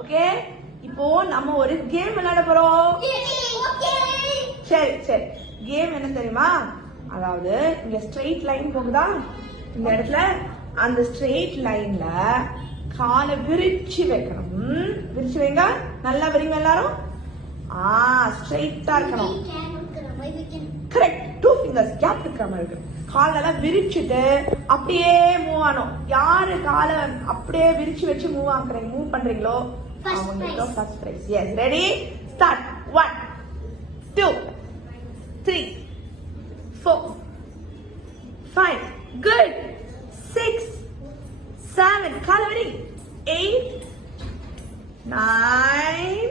Okay, இப்போ நம்ம ஒரு கேம் விளையாட போறோம். சரி சரி, கேம் என்ன தெரியுமா? அதாவது இங்க ஸ்ட்ரெயிட் லைன் போகுதா, இந்த இடத்துல அந்த ஸ்ட்ரெயிட் லைன்ல காலை விரிச்சு வைக்கணும். விரிச்சு வைங்க, நல்லா விரிங்க எல்லாரும். ஸ்ட்ரெயிட்டா இருக்கணும். கரெக்ட். 2 fingers கேப் இருக்கிற மாதிரி இருக்கு. காலெல்லாம் விரிச்சுட்டு அப்படியே மூவ் ஆகணும். யாரு காலை அப்படியே விரிச்சு வச்சு மூவ் பண்றீங்களோ அவங்களுக்கு first prize. Yes, ready, start. 1 2 3 4 5 good 6 7 காலை விரி 8 9